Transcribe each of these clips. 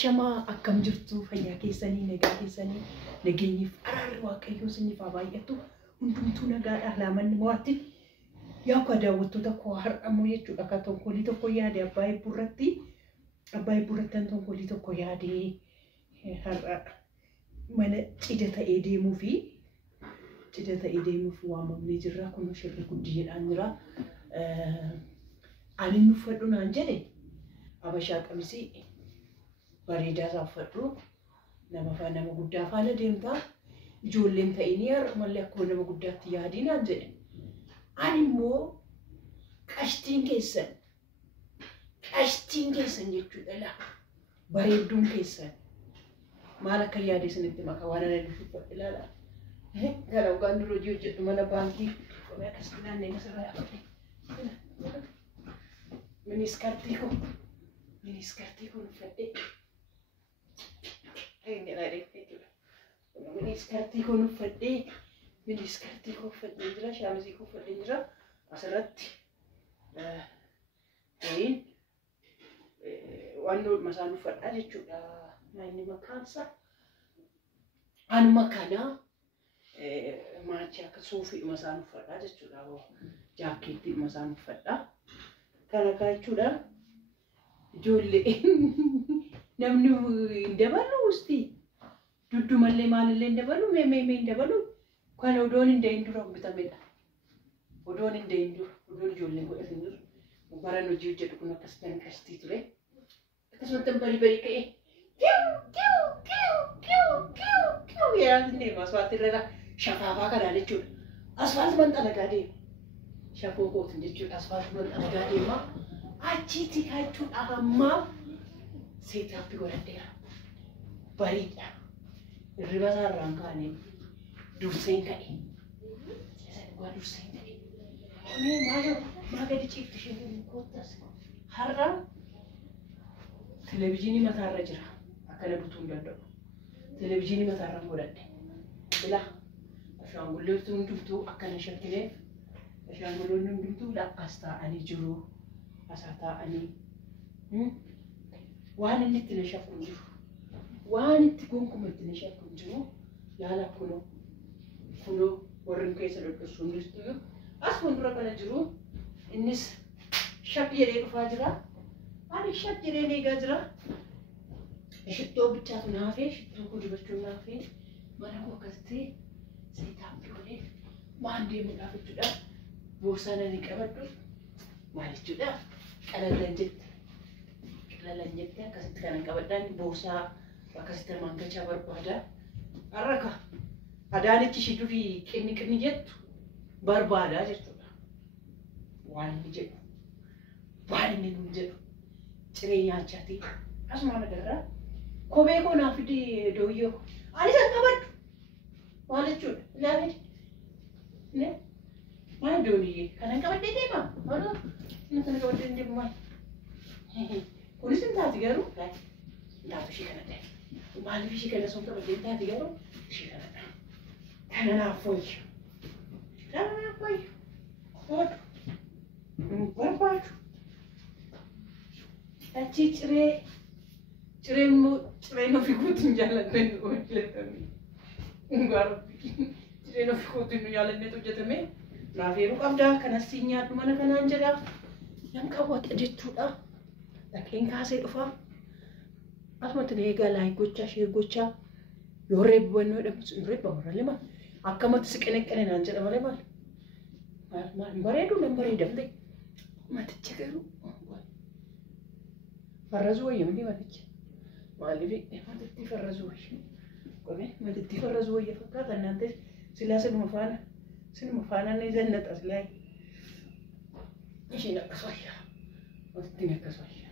Shama akkam jirtu fayyaa keessanii nagaa keessanii nageenyiif araarri waaqayyoo isiniif haa baay'atu hundumtuu nagaadha laamanni mo'atti yaa akka daawwattoota koo har'amoo jechuudha akka tonkolii tokko yaade Abbaay Burratti tonkolii tokko yaade har'a mana cidha ta'ee deemuuf waamamnee jirra kun shirri guddiidhaan jira ani nuffadhu naan jedhe abashaa qamisii bareedaa saafadhu nama guddaa faana deemtaa ijoolleen ta'inii har'umallee akkuma nama guddaatti yaadii naan jedhe ani immoo qashtiin keessan jechuudha laa bareedduun keessan maal akka yaade isinitti maka waan ana dubbadhe ilaala kana ugaan dura hojii hojjedhu mana baankii qomee akkasitti naannee masarraa yaafadhe miniskartii kun uffadhe miniskartii kun uffadhee jira shaamizii kun uffadhee jira asirratti waan masaan uffadhaa jechuudha naanni makaansa anuma kana maachi akka suufii masaan uffadhaa jechuudha jaakkeettii masaan uffadhaa kana jechuudha ijoollee namni hin dabalu usti duddu mallee maalillee hin dabalu mee hin dabalu kan odoon hin dahin dura bitamedha odoon ijoollee godhatan jiru baran hojii hojjedhu kun akkasitti qashtii ture akkasumatti barii ka'ee kiu yaadni deema asfaaltii irra shafaafaa kanaa jechuudha asfaaltii manxalagaa deema shafoo kootin jechuudha asfaaltii manxalagaa deema achitti jechuudha hammaa seetaappi godhadheera bareedha irriba isaarraan kaanee durseen ka'e maa gadi ciifti isheen koottas har'a televezyiinii mataarra jira akkana butuu hin danda'u televezyiinii mataarraan godhadhe ilaa ashaangulleetti hundumtuu akkana shakkileef ashaangulloonni hundumtuu as taa'anii jiru asaa taa'anii waan inni itti na shakku hin jiru waan itti gonkumaa itti na shakku hin jiru yaala kunoo warreen keessa dhodhosuu hundistuyyuu as fuuldura kana jiru innis shak jedhee dhufaa jira ani shak jedhee eegaa jira shittoo bichaatu naafee shittoo koo dibachuu naafee mana koo akkasitti seetaappi godhee maan deemuudhaaf jechuudha boorsaa nani qabadhu maal jechuudha qalalan jette akkasitti kanan qabadhaan boorsaa akkasitti mangachaa barbaada har'aka adaanichi shiduu fi qinni jettu barbaada jechuudha waan inni nuun jedhu ciree nyaachaati asuma nagarraa kophee koo naaf fidi dooyyoo ani san qabadhu maal jechuudha ilaalee maal dooniyyee kanan qabadhee deema maal kana qabadhee deemu maal kunis hin taati garuu taatu ishee kana ta'e maaliif ishee kana sun qabadhee hin taati garuu ishee kana kana naaf wayyu barbaadu achi cireen ofii guutuun jaalladhee hojjetamee cireen ofii guutuun jaalladhee hojjetamee naaf yeroo qabdaa kanas siin nyaadhu mana kanaan jedhaa nan qawwata jechuudha dhaqeen kaasee dhufaa asumatti na eegaa laayik gochaa shee gochaa yoo reebbannoo jedhamu reebbamarralee maal akkamatti si qeneqqene naan jedha malee maal bareedu nan bareedamte maticha garuu farrazuu wayya miti maticha maaliif matitti farrazuu wayya qome matitti farrazuu wayya fakkaata naante silaa sinuma faana ni zannaxa silaa ishiin akkas wayya matittiin akkas wayya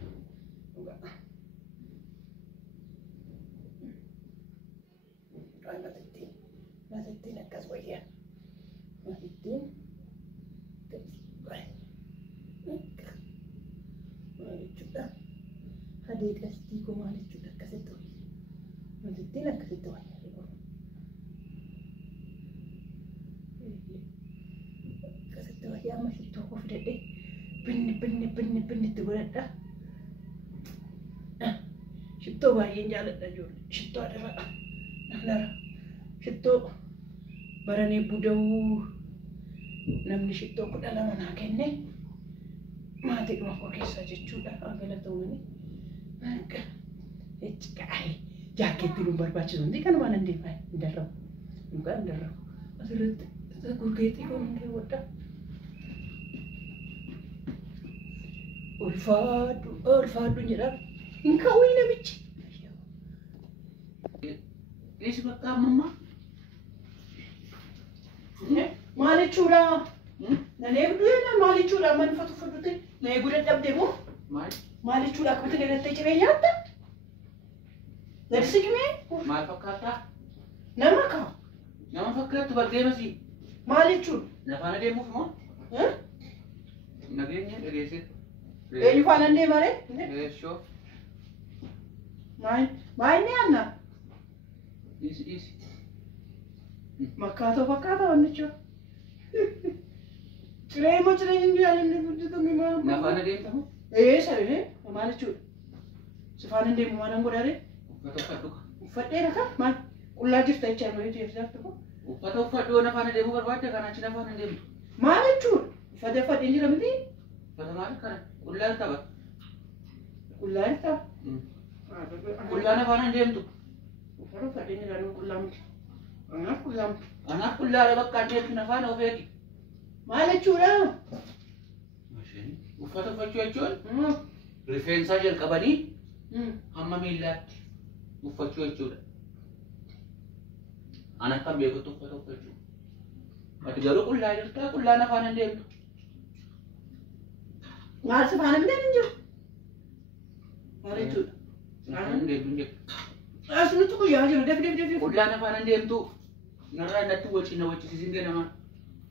matittiin akkas wayya matittiin maalichuudha hadee qastii koo maalichuudha akkasitti wayya matittiin akkasitti wayya akkasitti wayya amma shittoo koo fidadhee binni itti godhadha Shittoo baay'een jaalladha ijoollee. Shittoo adarra. Nafnara. Shittoo baranii buda'uu namni shittoo 12 naa kenne maatii dhuma keessa jechuudha. Galatoomanii. Jaakeetti nu barbaachisu hundi kan waan hin deemaa hin darramu. Muka hin darramu. Asirratti gurgeetti kun hin keewwadha. Ulfaadhu jedhama. Hin ka'uu namichi. Isi bakka ammaa maal jechuudha? Nan eegdu yana maal jechuudha? Mana fudhate na eeguu dadhabde moo? Maal jechuudha? Akkamitti gadattee jireenyaatti? Gadi siqmee? maal fakkaata? Nama kam? Nama fakkaatu bardeemasi. Maal jechuudha? Lafaana deemuuf moo? Nageenya dhageesse. Eenyu faana deemare? Eeshoo. Maal ni anna? Isi. Makkaatoo fakkaata waan jechuudha. Ciree moo ciree hin jaallanne hojjetamu maal? Lafaana deemtamu? Saree maal jechuudha? Si faana deemu waan an godhare? Uffata uffadhu. Uffadheera kan maal? Qullaa jirta jechaa malee jeesaatti ko? Uffata uffadhu nafaana deemuu barbaadde kan achi nafaana deemtu. Maal jechuudha? Uffata uffadheen jira miti? Uffata maal kana? Qullaan tapha. Qullaan tapha? Qullaa nafaana deemtu. Uffata uffadheen jira nuu qullaa miti. Anaaf qullaa miti. Anaaf qullaadha bakka deemtu nafaana of eegi. Maal jechuudha? Uffata uffachuu jechuun rifeensaa jalqabanii hamma miillaatti uffachuu jechuudha. Ana akkam beekutti uffata uffachuu. Ati garuu qullaa jirtaa qullaa nafaan hin deemtu. Maal si faana bitan hin jiru? Maal jechuudha? Nafaan hin deemtu hin jedhu. Asumatti guyyaa jiru daf. Qullaa nafaan hin deemtu. Narraa natti wajjin na wajjisiisin ganamaa.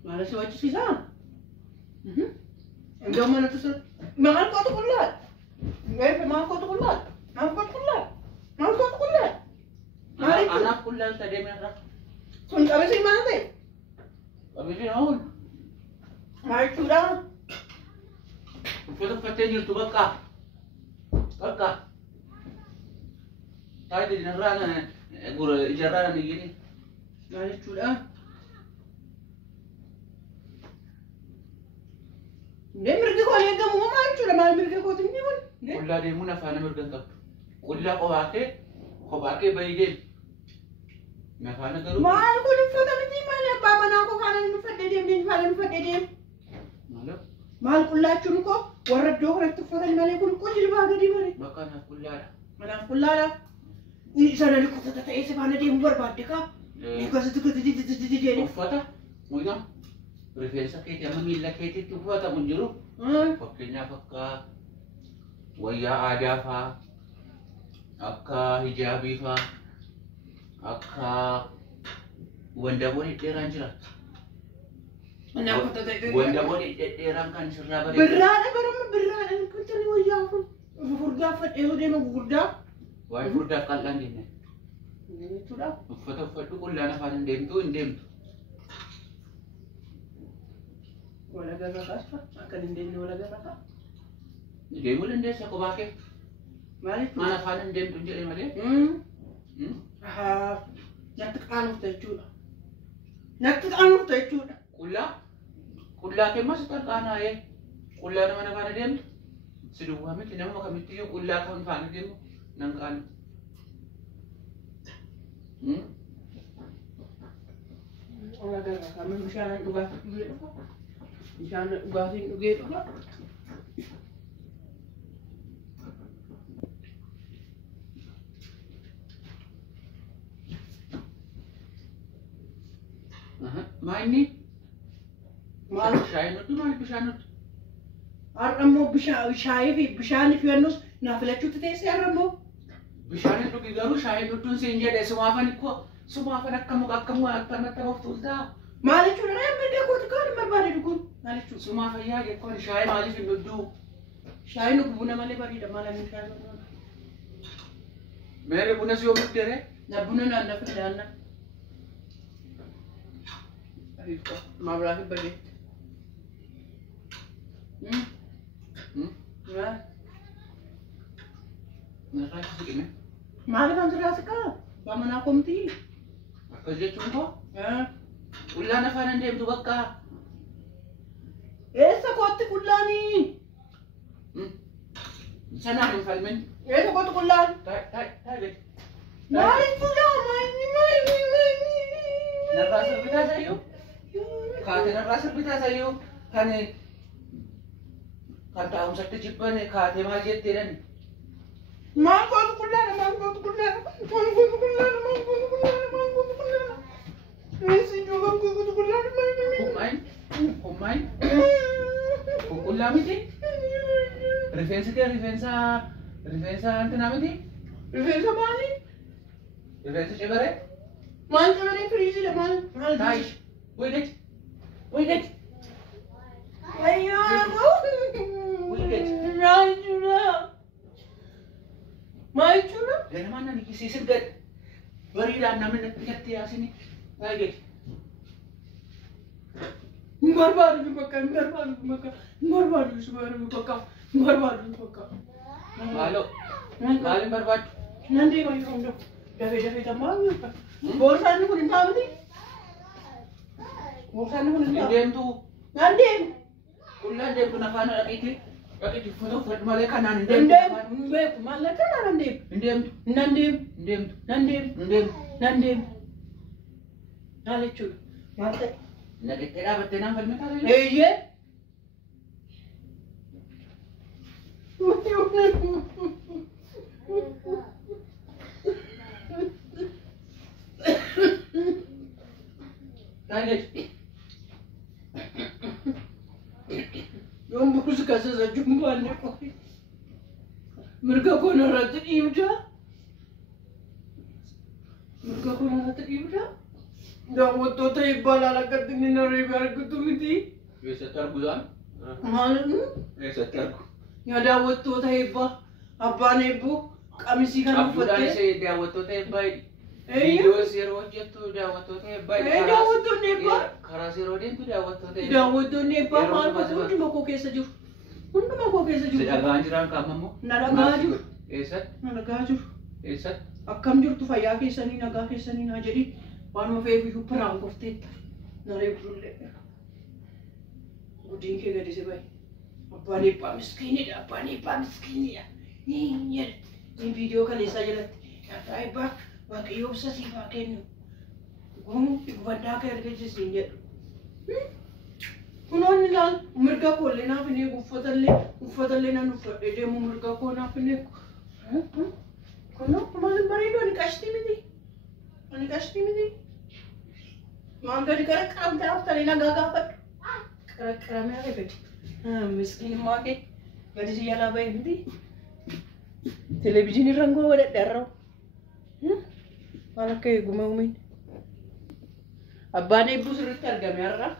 Maal si wajjisiisaa? Enggak mana tuh makan kau tuh kulat, makan kau tuh kulat, Anak kulat tadi merah. Kun kami sih mana teh? Kami sih naon. Mari sudah. Foto katanya tu bakka. Tadi di nerana, guru ijaran ni gini. Mari sudah. Mirga kau lihat kamu mana jechuudha? Maal mirga kau tinggi pun? Qullaa deemuun afaan mirga hin qabdu. Qullaa kophaa kee bahii deemi. Nafaana garuu. Maal kun uffata miti maal abbaa manaa koo faana nu fadhee deemnee faana nu fadhee deem. Maal qullaachuun koo warra iddoo kanatti uffatan malee kun koo jilbaa gadi bare. Bakka naaf qullaadha. Manaaf qullaadha. Sana liqoota ta'ee si faana deemuu barbaadde kaa? Liqoota jedhee. Uffata muudam rifeensa keetii amma miilla keetiitti uffatamu jiru. Fakkeenyaaf akka wayyaa aadaa fa'aa, akka hijaabii fa'aa, akka wandaboo dhedheeraan jira. Wandaboo dhedheeraan kan sirraa bareedu. Birraadha barama birraadha kan wayyaa kun furdaa fadhee deema gurguddaa. Waa'ee furdaaf qal'aan jenne. Uffata uffadhu qullaan afaan hin deemtu. Wala garra kaasa akka hin deemne wala garra kaa. Deemuu dandeessa kophaa kee. Maaliif? Mana afaan hin deemtu jedhee malee. Natti qaanuuf jechuudha. Natti qaanuuf jechuudha. Qullaa kee mas qal'aanaa'ee qullaa nama faana deemtu. Si duwwaa miti nama kamittiyyuu qullaa kan faana deemu nan qaanu. Wala garra kaa bishaan dhugaatii dhugee dhufa. Bishaan dhugaatiin dhugee dhufa. Maanni? Maal? Shaayii nuti maal bishaan nuti? Har'ammoo shaayii fi bishaan fi yennus naa filachuutti teessee har'ammoo? Bishaan dhugi garuu shaayii nutuun siin jedhee sumaafan akkamatti of tuultaa? Maal jechuudha? Mirga kooti kan barbaade dhuguun. Maal jechuudha? Sumaafa yaade kun shaayii maaliif hin dhudduu? Shaayii nuti buna malee bareeda maal ani shaayii dhuguun? Meerri buna si yoo muddeere? Na buna naanna fi naanna. Mabrafi bade. Narraa itti siqime. Maal kan sirraas qaba? Bamanaa komtii. Akkas jechuun koo qullaan afaan hin deemtu bakka. Eessa kootti qullaanii? Sanaan hin falmin. Eessa kootti qullaan? Taa'e. Maaliif qullaa? Narraa sirbitaa sayyuu. Kaatee narraa sirbitaa sayyuu. Kan taa'umsatti jibban kaatee maal jetteedhani? Maal gootu qullaana? Maal gootu qullaana? Maal gootu qullaana? Maal gootu qullaana? Maal gootu qullaana? Eessi iyyuu kan gootu qullaana? Hummaay? Qullaa miti? Rifeensi kee rifeensa antinaa miti? Rifeensa maali? Rifeensa cibaree? Maal cibaree firiisiidha maal? Taayish. Wiigati. Ayyoo! Wiigati. Maal jechuudha? Maal jechuudha? Ganamaan nani kisiisin gad. Bariidhaan namni natti gatti yaasini. Wiigati. Hin barbaadu bakka. Maaloo? Maal hin barbaaddu? Nan deema yoo hunduu dafee tammaa boorsaanni kun hin taa'uti. Boorsaanni kun hin taa'u. Deemtu. Nan deemu. Qullaan deemtu nafaan dhaqiiti. Dhaqiiti uffata uffadhu malee kanaan hin Hin deemtu. deemu. Hin beeku. Maallaqa nan deemu. Hin deemtu. Nan deemu. Hin deemtu. Nan deemu. Hin deemtu. Nan deemu. Maal jechuudha? Maal ta'e? Naqettee dhaabattee naan falmitaa ta'e. Eeyyee. Yoon buusu kasasa jumbaanne qofi. Mirga koon irratti dhiibda. Daawwattoota eebbaa lakkatti inni narree argitu miti. Eessatti arguudhaan? Maal? Eessatti argu? Yaa daawwattoota eebbaa abbaan eebbuu qamisii kan Qabduudhaan uffattee. ishee daawwattoota eebbaa jedhi. Eeyyee. Viidiyoos yeroo hojjettu daawwattoota eebbaa jedhi. Daawwattoonni eebbaa. Karaas yeroo deemtu daawwattoota eebbaa. Daawwattoonni eebbaa Yeroo maal dhumaa godhu hunduma koo keessa jiru. Hunduma koo keessa Si jiru. dhagaan jiraan qaama immoo? Na dhagaa jiru. Eessatti? Na dhagaa jiru. Eessatti? Akkam jirtu fayyaa keessanii nagaa keessanii naa jedhi waanuma fe'eef iyyuu biraan kofteetta. Naree bulullee. Gudiin kee gadi si bahe. Abbaan eebbaa miskiinidha. Abbaan eebbaa miskiinidha. Ni viidiyoo kaleessaa jalatti. Abbaa eebbaa waaqayyo obsa siif haa kennu. Gubaddaa kee argisiisiin jedhu. Kunoonni ilaal mirga koollee naaf hin eegu uffatallee nan uffadhee deemu mirga koo naaf hin eegu. Kunoo maal bareedu ani qashtii miti. Maal gadi qaramtee haftalee nagaa gaafadhu. Qaramee hafe gadi. Miskiinummaa kee gadi si jalaa bahe miti. Televezyiinii rangoo godhadhe har'aa. Maal akka eeguma uumiin. Abbaan eebbuu sirriitti argame har'aa.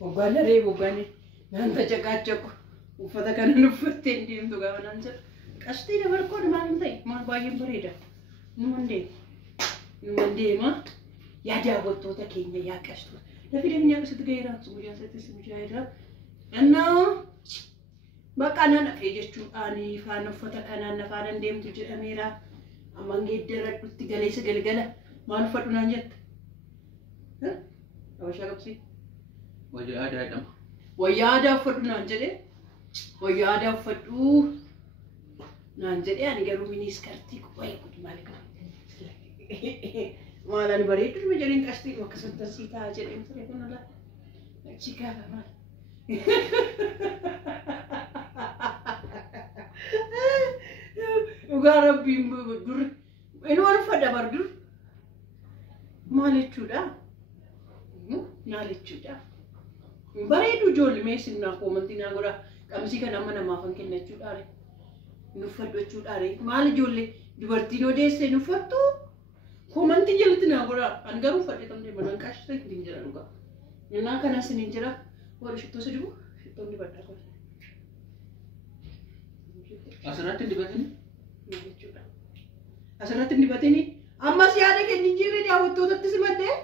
Bobbaanni reebu bobbaanni nyaata caqaacaqu uffata kanan uffattee hin deemtu gaafa naan jedhu. Qashtii dabarkoon maal hin ta'e maal baay'een bareeda. Numan deema. Yaa daawwattoota keenya yaa qashtuu. Lafi deemnee akkasitti gaheeraa guyyaa isaattis mujaahidaa. Annaa bakka nan dhaqee jechuudhaan faana uffata kanaan na faana hin deemtu jedhameera. Amman geeddaradhutti galeessa galgala maal uffadhu naan jetta. Habashaa qabsii. Wayyaa aadaa jedhama. Wayyaa aadaa uffadhu naan jedhee. Wayyaa aadaa uffadhu naan jedhee ani garuu miniskartii wayii kun maali kana. Maalaan bareedu dhuma jedheen qashtii akkasumatti asii taa'aa jedheen ture kun alaa. Achi gaafa maal. Dhugaa rabbiin dur inni waan uffadha bar dur. Maal jechuudha? Maal jechuudha? Bareedu ijoollee meessi naa koomantii naa godha qamisii kana amma namaaf hin kennachuudhaare. Nuffadhu jechuudhaare. Maal ijoollee dubartiin odeessee nuffattu koomantii jalatti naa godha. Ani garuu uffadhee kan deeman an qaashisa hin jira dhugaa. Innaa kanas hin jira. Warri shittoo si dibu shittoon dibadhaa qofa. Asirratti hin dibatini? Jechuudha. Asirratti hin dibatini. Ammas yaada keenya hin jirre daawwattootatti simaddee.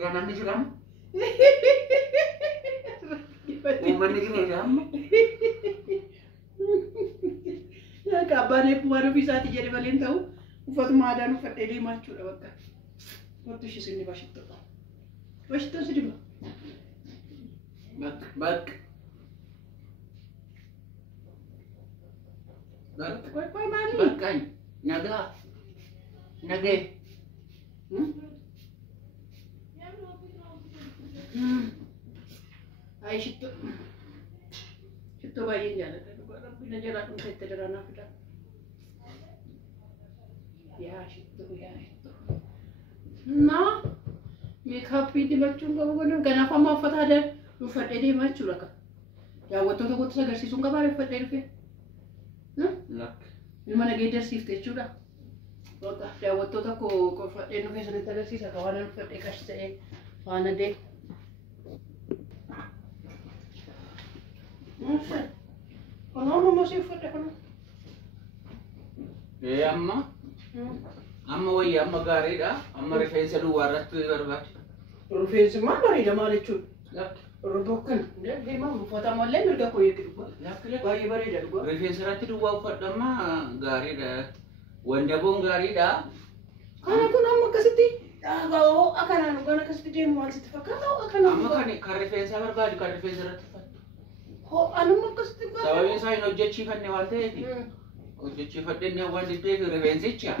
Yaa namni jiraam? Uummanni jira amma? Abbaan eebbuu waan ofii isaati jedhe malee hin ta'u Uffatuma aadaan uffadhee deemaa jechuudha bakka. Wanti ishee sinni bashittu. Bashittu si diba. Bakka. Koy maali? Bakkaani. Nagaa. Nagee. Ay shittu. Shittu baay'ee jaalladha. Rabbi na jalaa dhumsa itti daranaa fida. Yaa shittu. Na meekaappii dibachuun qabu godhan kanaaf amma uffata aadaa uffadhee deemaa jechuudha akka. Daawwattoota kottis agarsiisuun qabaa uffadhee dhufee. Ilma nagee darsiifte jechuudha. Bakka daawwattoota koo uffadhee dhufee sanitti agarsiisa akka waan uffadhee qash ta'ee waan adee. Kanaafuu mosii uffadhe kana. Amma wayyaa amma gaariidha. Amma rifeensa duwwaa irratti barbaade. Rifeensi maal bareeda maal jechuudha? Rifeensi deemaa uffata mallee mirga koo eegdu. Baay'ee bareeda dhugaa. Rifeensa irratti duwwaa uffadhu amma gaariidha. Wandaboon gaariidha. Kana kun amma akkasitti dhaabaa akkanaan dhugaan akkasitti deemu maal sitti fakkaata? Amma kan rifeensa barbaadu kan rifeensa irratti uffadhu. Anuma akkasitti fakkaata. Sababiin isaa hin hojjechiifanne waan ta'eef. Hojjechiifadhee waan diddeef rifeensicha.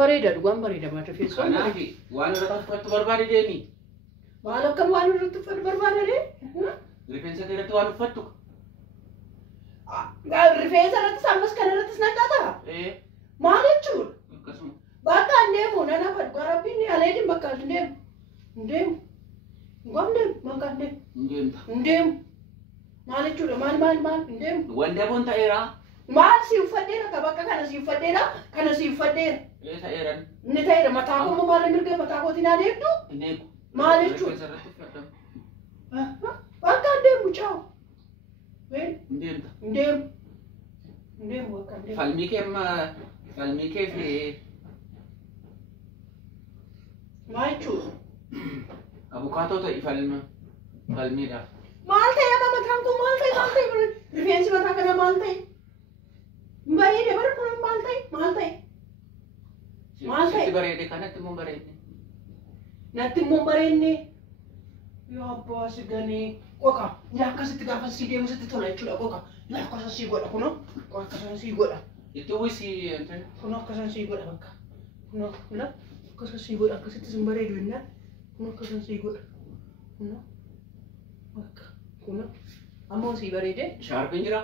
Bareeda dhugaan bareeda maal rifeensa. Kanaaf waan irratti uffatu barbaade deemi. Maal akkam waan irratti uffatu barbaade dee? Rifeensa kee irratti waan uffattu. Rifeensa irrattis ammas kan irrattis naqata. Maal jechuudha? Akkasuma. Bakka hin deemu nana fadhu rabbiin aleedin bakka hin deemu. Hin deemu. Hin deemu bakka hin deemu. Hin deemta. Hin deemu. Maal jechuudha? Maal hin deemu. Wandaboon ta'eera. Maal si uffadheera ka bakka kana si uffadheera kana si uffadheera. Ta'eeran. Inni ta'eera mataa koo maal mirga mataa kootiin adeemtu? Hin eegu. Maal jechuudha? Bakka hin deemu caawu. Hin deemta. Hin deemu. Hin deemu bakka hin deemu. Falmii kee fi maal jechuudha? abukaatoo ta'i falmiidhaaf. Maal ta'e amma mataan kun maal ta'e rifeensi mataa kana maal ta'e? Bareede bara kun maal ta'e? Maal ta'e? Sitti bareede kanatti immoo bareedne. Natti immoo bareedne. Yaa abbaa si ganee qoqa. Yaa akkasitti gaafa si deemu sitti tola jechuudha qoqa. Yaa akkasaan si godha kunoo. Akkasaan si godha. Itti uwwisi. Kunoo akkasaan si godha bakka. Kunoo akkasaan si godha akkasitti sin bareedu jennaan. Kunoo akkasaan si godha. Kunoo bakka. Kunoo ammoo si bareede. Shaarpiin jira.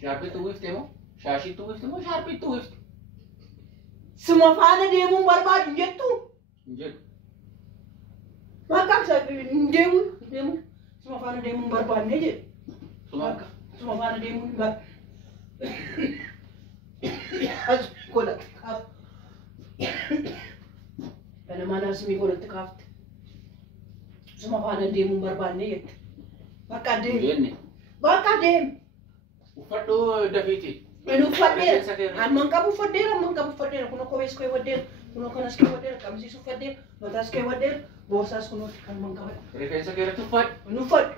Shaarpiitti uwwifte moo? Shaashiitti uwwifte moo shaarpiitti uwwifte? Suma faana deemuun barbaadu jettu. Hin jedhu. Bakka deemu suma faana deemuun barbaadne jedhu. Suma faana deemuun as godhate kaaf. Kana maanaaf simii godhate kaafte. Suma faana deemuun barbaadne jettu. Bakka deemu. Bakka deemu. Uffadhu dafiiti. Inu uffadheera. Amman qabu uffadheera. Kunoo kophees kee waddeera. Kunoo kanas kee waddeera. Qabsiis uffadheera. Mataas kee waddeera. Boorsaas kunoo kan man qabadha. Rifeensa kee irratti uffadhu. Inu uffadhu.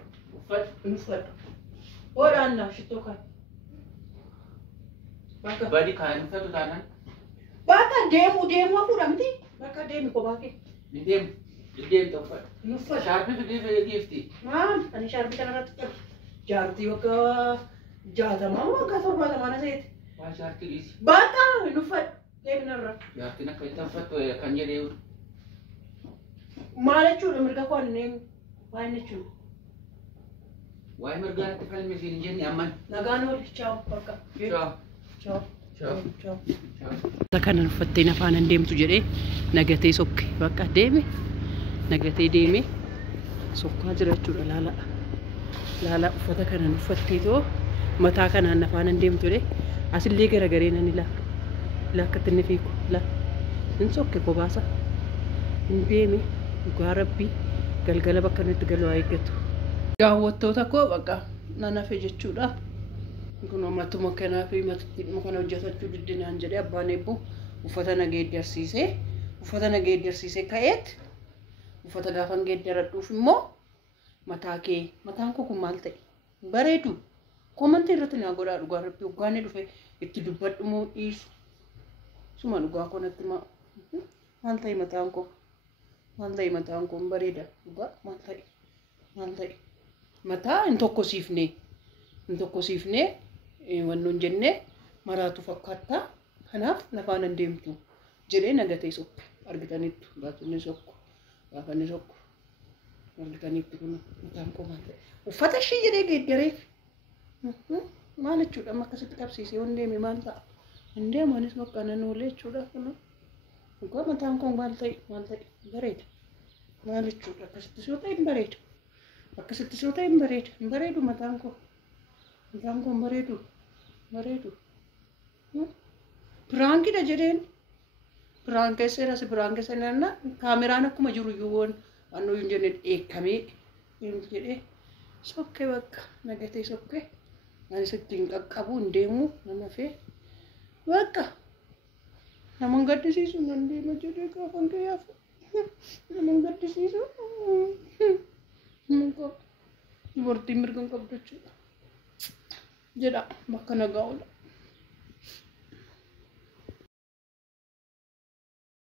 Inu uffadhu. Oodhaannaa shittoo kan. Badi kan uffatu taanaan. Bakka deemu hafuudha miti. Bakka deemi kophaa kee. Hin deemu. Hin deemta uffadhu. Inu uffadhu. Shaarpii fidee giifti. Ani shaarpii kanarratti uffadhu. Jaartii waggaa 60 waggaa 70 na seeti. Waan shaartii dhiisi. Bakka inu uffadhu. Deeminarra. Jaartiin akka itti uffattu kan jedhee maal jechuudha mirga koo inni waan jechuudha. Waa'ee mirgaa natti falmii fi hin jenne amman. Nagaan ooli chaaw bakka. Chaaw. Kanan uffattee nafaan hin deemtu jedhee nagatee sokke bakka deeme nagatee deeme sokkaa jira jechuudha laala uffata kanan uffattee too mataa kanaan nafaan hin deemtu jedhee asillee garagaree nan ilaa akkatti inni fiigu hin sokke kobaasa hin deeme dhugaa rabbii galgala bakka nutti galu haa eeggatu. Daawwattoota koo bakka nan hafe jechuudha. Kun matuma kanaa fi matuma kana hojjetachuu diddinaan jedhee abbaan eebbu uffata nageeddarsiisee ka'eet uffata gaafa geeddaradhuuf immoo mataan koo kun maal ta'e bareedu komantii irratti naa godhaa dhugaa rabbii hoggaanni dhufe itti dubbadhu moo dhiisu Suma dhugaa konatti maal ta'e mataan koo? Maal ta'e mataan koo bareeda dhugaa maal ta'e? Mataa hin tokkosiifne wannoon jennee maraatu fakkaata. Kanaaf lafaan hin deemtu jedhee nagatee sokka argitaniittu baatonni sokku gaafanni sokku argitaniittu kun mataan koo maal ta'e? Uffata ishee jedhee geeddareef maal jechuudha amma akkasitti qabsiisee yoon deeme maal ta'a? Hin deemanis bakka nan oolee jechuudha kana. Dhugaa mataan koo maal ta'e bareeda. Maal jechuudha akkasitti soo ta'e hin bareeda. Akkasitti soo ta'e hin bareedu mataan koo. Mataan koo bareedu. Piraankiidha jedheen. Piraankeesseeras piraankeessa naanna kaameraan akkuma jiru iyyuu woon annoo hin jenne eekamee jedhee sokkee bakka nagatee sokkee anis ittiin qaqqabu hin deemu nama fee bakka nama hin gaddisiisu nan deema jedhee gaafan kee yaafu nama hin gaddisiisu dubartiin mirga hin qabdu jechuudha jedha bakka nagaa oola.